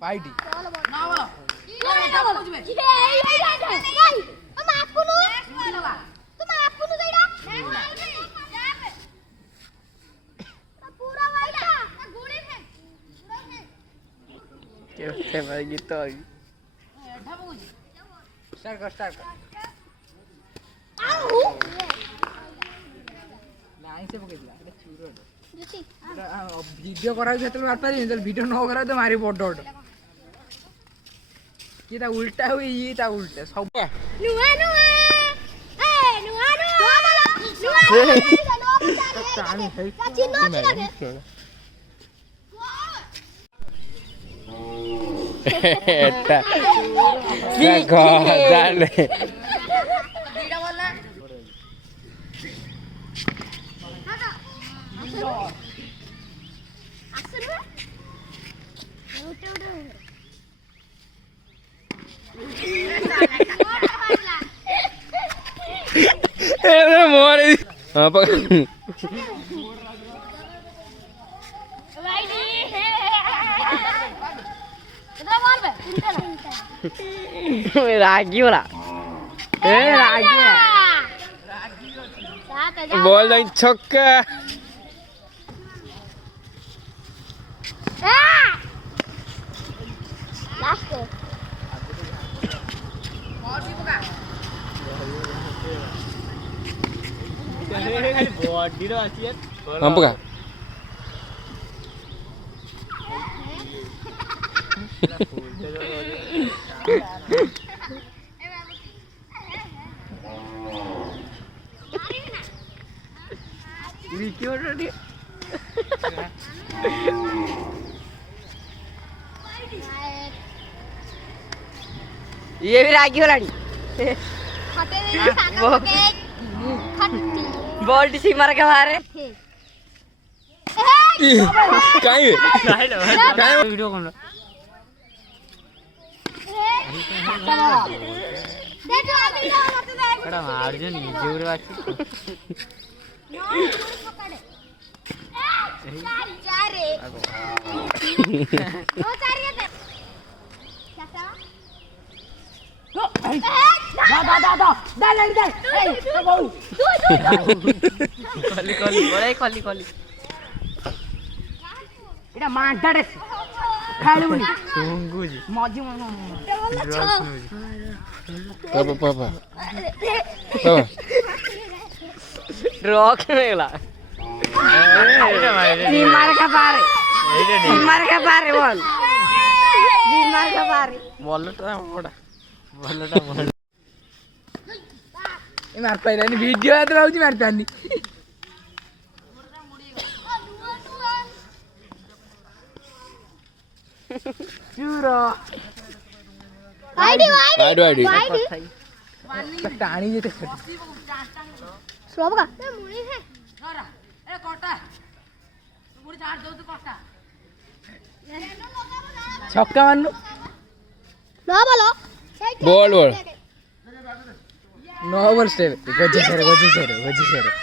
पाइटी गीत स्टार्ट कर वीडियो करा वीडियो न करा तो मारी बड़ ये उल्टा हुई ये उल्टा सब रागी वाला बोल दो छक्का हम पका ये भी रागी वाला बॉल सी मार के मारे काहे वीडियो कौन एड़ा मार जो नी जोर बाकी चारे ओ चारे दे वीडियो मारता टाणी जेते स्लोब का मुड़ी है करा ए कोटा मुड़ी चार दो तो कोटा छक्का मारनु नो बोलो बॉल बॉल नो ओवर स्टेप गजी सेरे